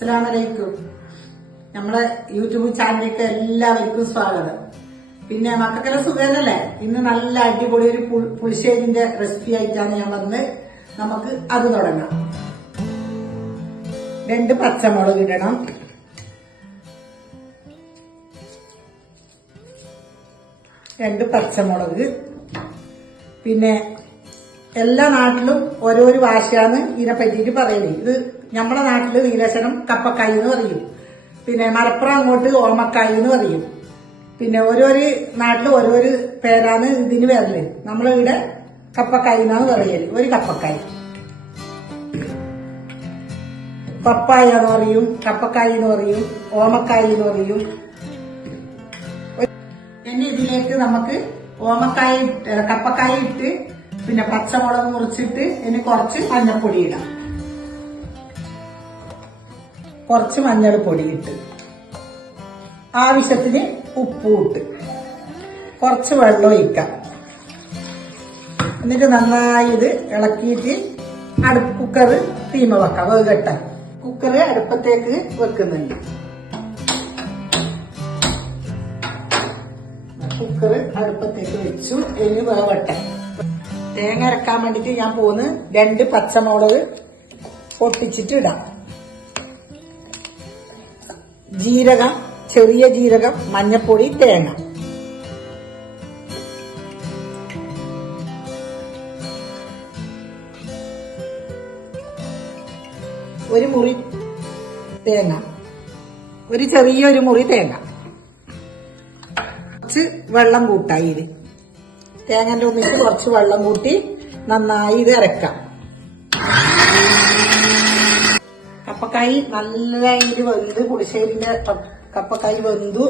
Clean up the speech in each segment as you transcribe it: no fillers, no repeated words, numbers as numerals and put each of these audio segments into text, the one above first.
അസ്സലാമലൈക്കും. നമ്മളെ യൂട്യൂബ് ചാനലിലേക്ക് എല്ലാവർക്കും സ്വാഗതം. പിന്നെ മക്കൾക്കെല്ലാം സുഖമല്ലേ? ഇന്ന് നല്ല അടിപൊളി ഒരു പുളിശ്ശേരിന്റെ റെസിപ്പി ആയിട്ടാണ് ഞാൻ വന്ന്. നമുക്ക് അത് തുടങ്ങാം. 2 പച്ചമുളക് ഇടണം. പിന്നെ എല്ലാ നാട്ടിലും ഓരോരോ ഭാഷയാണ് ഇതിനെ പറ്റിയിട്ട് പറയുന്നത്. ഇത് നമ്മുടെ നാട്ടില് നീലശനം കപ്പക്കായി എന്ന് പറയും. പിന്നെ മലപ്പുറം അങ്ങോട്ട് ഓമക്കായി എന്ന് പറയും. പിന്നെ ഓരോരോ നാട്ടിലും ഓരോരോ പേരാണ് ഇതിന് വരല്. നമ്മളിവിടെ കപ്പക്കായി എന്നാണ് പറയല്. ഒരു കപ്പക്കായി, പപ്പായ എന്ന് പറയും, കപ്പക്കായി എന്ന് പറയും, ഓമക്കായി എന്ന് പറയും. ഇനി ഇതിലേക്ക് നമുക്ക് ഓമക്കായി കപ്പക്കായി ഇട്ട് പിന്നെ പച്ചമുളക് മുറിച്ചിട്ട് ഇനി കുറച്ച് മഞ്ഞൾപ്പൊടി ഇടാം. കുറച്ച് മഞ്ഞൾപ്പൊടി ഇട്ട് ആവശ്യത്തിന് ഉപ്പും ഇട്ട് കുറച്ച് വെള്ളം ഒഴിക്കാം. എന്നിട്ട് നന്നായി ഇത് ഇളക്കിയിട്ട് കുക്കർ തീമ വെക്കാം. വേകട്ടെ. കുക്കർ അടുപ്പത്തേക്ക് വെക്കുന്നുണ്ട്. കുക്കർ അടുപ്പത്തേക്ക് വെച്ചു. ഇനി വേവട്ടെ. തേങ്ങ അരക്കാൻ വേണ്ടിട്ട് ഞാൻ 2 പച്ചമുളക് പൊട്ടിച്ചിട്ട് ഇടാം. ജീരകം, ചെറിയ ജീരകം, മഞ്ഞപ്പൊടി, തേങ്ങ. ഒരു മുറി തേങ്ങ, ഒരു ചെറിയൊരു മുറി തേങ്ങ. കുറച്ച് വെള്ളം കൂട്ടായി. ഇത് തേങ്ങന്റെ ഒന്നിച്ച് കുറച്ച് വെള്ളം കൂട്ടി നന്നായി ഇത് അരക്കാം. കപ്പക്കായി നല്ല ഇത് വെന്ത്, പുളിശ്ശേരിന്റെ കപ്പക്കായി വെന്തു.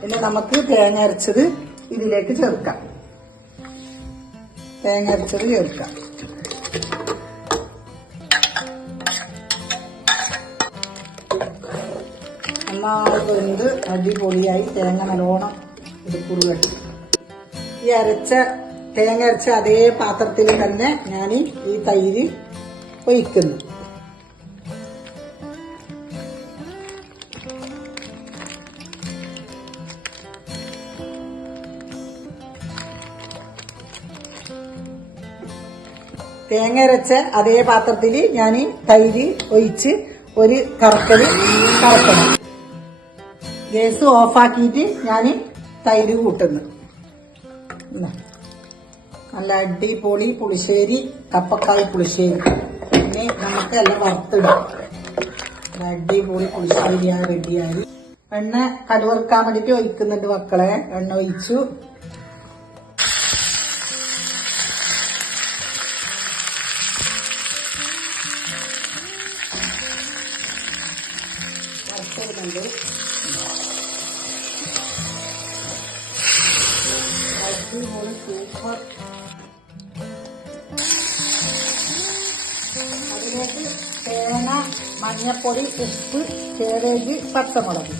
പിന്നെ നമുക്ക് തേങ്ങ അരച്ചത് ഇതിലേക്ക് ചേർക്കാം. നന്നായി വെന്ത് അടിപൊളിയായി തേങ്ങ നല്ലോണം ഇത് കുറുകട്ടി. ഈ തേങ്ങ അരച്ച അതേ പാത്രത്തിൽ തന്നെ ഞാൻ ഈ തൈര് ഒഴിക്കുന്നു. തേങ്ങ അരച്ച അതേ പാത്രത്തിൽ ഞാൻ തൈര് ഒഴിച്ച് ഒരു കറക്കണം. ഗ്യാസ് ഓഫാക്കിയിട്ട് ഞാൻ തൈര് കൂട്ടുന്നു. നല്ല അടിപൊളി പുളിശ്ശേരി, കപ്പക്കായി പുളിശ്ശേരി. ഇനി നമുക്ക് എല്ലാം വറുത്തിടാം. അടിപൊളി പുളിശ്ശേരി റെഡിയായി. എണ്ണ കടുവറുക്കാൻ വേണ്ടിട്ട് ഒഴിക്കുന്നുണ്ട് മക്കളെ. എണ്ണ ഒഴിച്ചു. വറുത്തിടുന്നുണ്ട്. അടിപൊളി സൂപ്പർ. അതിലേക്ക് തേങ്ങ, മഞ്ഞപ്പൊടി, ഉപ്പ്, കേബേജ്, പച്ചമുളക്.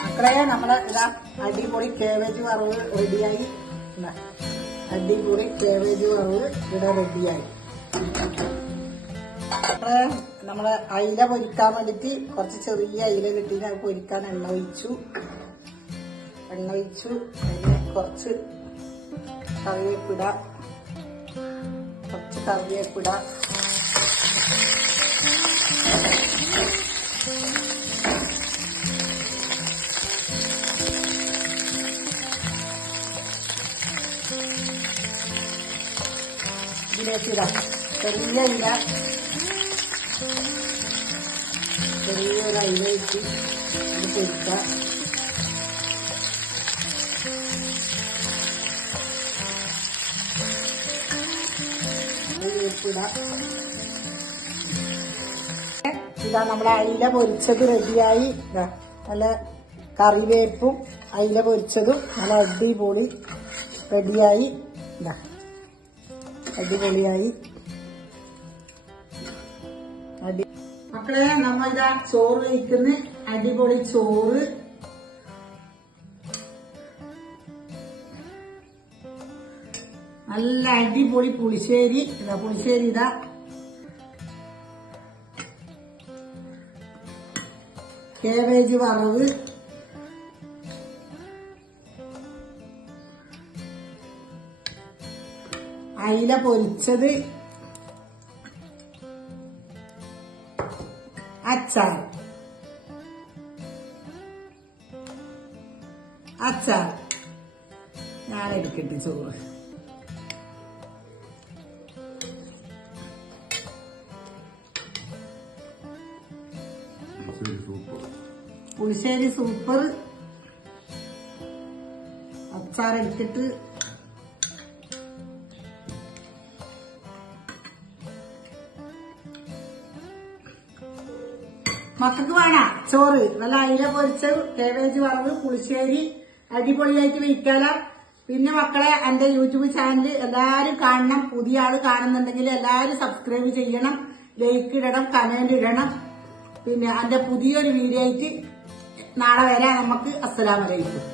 മക്കളെ നമ്മളെ ഇതാ അടിപൊളി കേബേജ് വറവ് റെഡിയായി. അടിപൊളി കേബേജ് വറവ് ഇവിടെ റെഡിയായി. നമ്മളെ അയില പൊരിക്കാൻ വേണ്ടിട്ട് കുറച്ച് ചെറിയ അയില കിട്ടിയിട്ട് അത് പൊരിക്കാൻ എണ്ണ ഒഴിച്ചു. അതിന് കുറച്ച് കറിവേപ്പിട. ഇതിലേക്കിടാം ചെറിയൊരു അയില ഇട്ട് ഇത് പൊരിക്കാം. ഇതാ നമ്മളെ അയില പൊരിച്ചത് റെഡിയായി. നല്ല കറിവേപ്പും അയില പൊരിച്ചതും നല്ല അടിപൊളി റെഡിയായി. അടിപൊളിയായി. മക്കളെ നമ്മളിതാ ചോറ് കഴിക്കുന്ന അടിപൊളി ചോറ്. നല്ല നല്ല അടിപൊളി പുളിശ്ശേരി. ഇതാ പുളിശ്ശേരി, ഇതാ കേബേജ് വറവ്, അയില പൊരിച്ചത്, അച്ചാർ ഞാൻ എടുക്കട്ടെ ചോറ്. പുളിശ്ശേരി സൂപ്പർ. അച്ചാർ എടുത്തിട്ട് മക്കൾക്ക് വേണം ചോറ്. നല്ല അയില പൊരിച്ചത്, കേബേജ് വറവ്, പുളിശ്ശേരി അടിപൊളിയായിട്ട് വെക്കാലോ. പിന്നെ മക്കളെ, എന്റെ യൂട്യൂബ് ചാനൽ എല്ലാരും കാണണം. പുതിയ ആള് കാണുന്നുണ്ടെങ്കിൽ എല്ലാരും സബ്സ്ക്രൈബ് ചെയ്യണം, ലൈക്ക് ഇടണം, കമന്റ് ഇടണം. പിന്നെ എന്റെ പുതിയൊരു വീഡിയോ ആയിട്ട് നാളെ വരാം നമുക്ക്. അസ്സലാമു അലൈക്കും.